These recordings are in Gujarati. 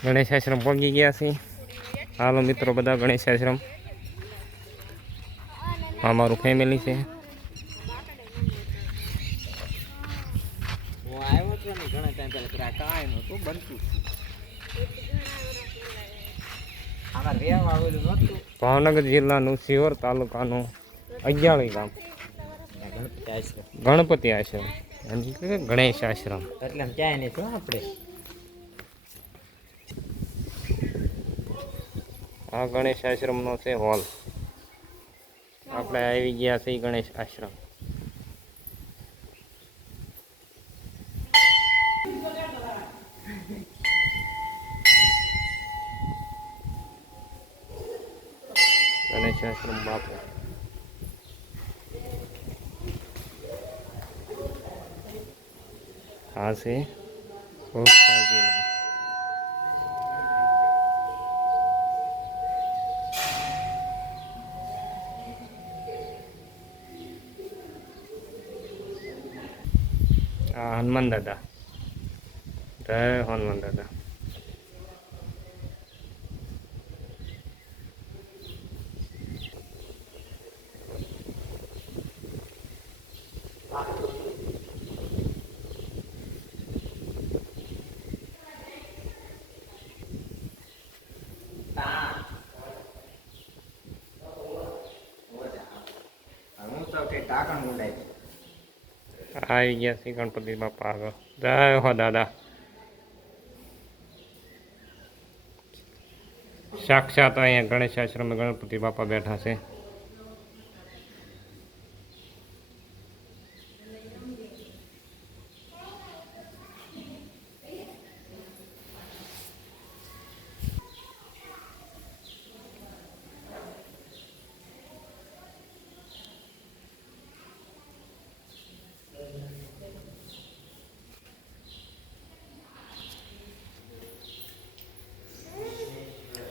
ગણેશ આશ્રમ પહોંચી ગયા છે હાલો મિત્રો બધા ગણેશ આશ્રમ આ મારું ફેમિલી છે હું આવ્યો હતો ને ઘણા ટાઈમ પહેલા પેલા કાંઈ નહોતું બનતું ભાવનગર જિલ્લાનું સિહોર તાલુકાનું અગિયાળી ગામ. ગણપતિ આશ્રમ. ગણેશ આશ્રમ. એટલે ક્યાંય નહીં છો આપણે? આ ગણેશ આશ્રમનો છે હોલ. આપણે આવી ગયા છે ગણેશ આશ્રમ. આશ્રમ બાપુ આ છે હનુમાન દાદા જય હનુમાન દાદા આવી ગયા છે ગણપતિ બાપા આગળ જય હો દાદા સાક્ષાત અહીંયા ગણેશ આશ્રમે ગણપતિ બાપા બેઠા છે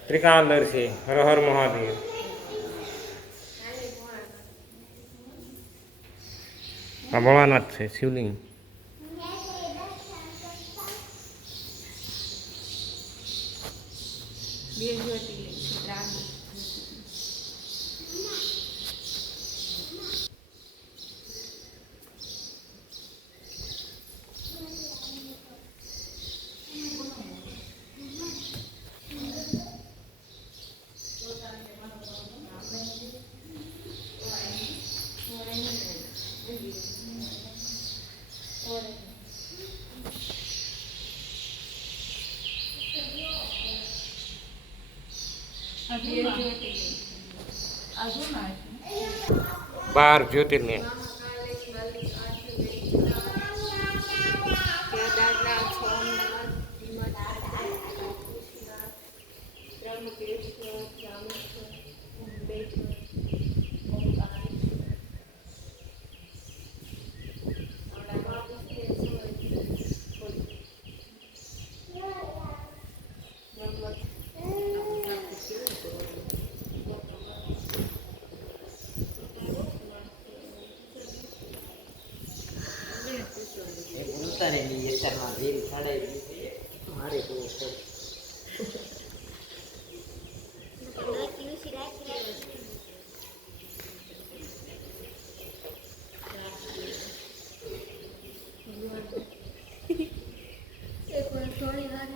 ત્રિકાલદર્શી હર હર મહાદેવ. આ ભોળાનાથ છે શિવલિંગ. બે જ્યોતિર્લિંગ બાર જ્યોતિર્લિંગ કેદારનાથ સોમનાથ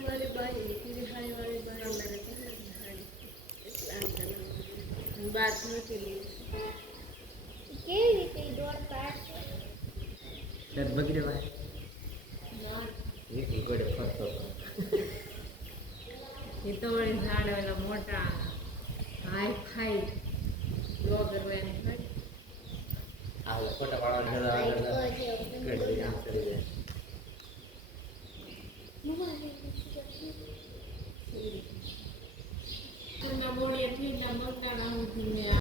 વાળી બાઈ બીજી હારી વાળી બાઈ અમારે કેટલી હારી બાર જ્યોતિર્લિંગ કેવી રીતે દોડ બગડે ભાઈ. એક ગોડે ફરતો એ તો વળી ઝાડ ઓલા મોટા હાઈ ફાઈ બ્લોગર હોય એમ હોય. આ ફોટા પાડવા જતા આગળ કેટલી આમ ચડી જાય એના બોડીએ થી ના બગાડા સુધી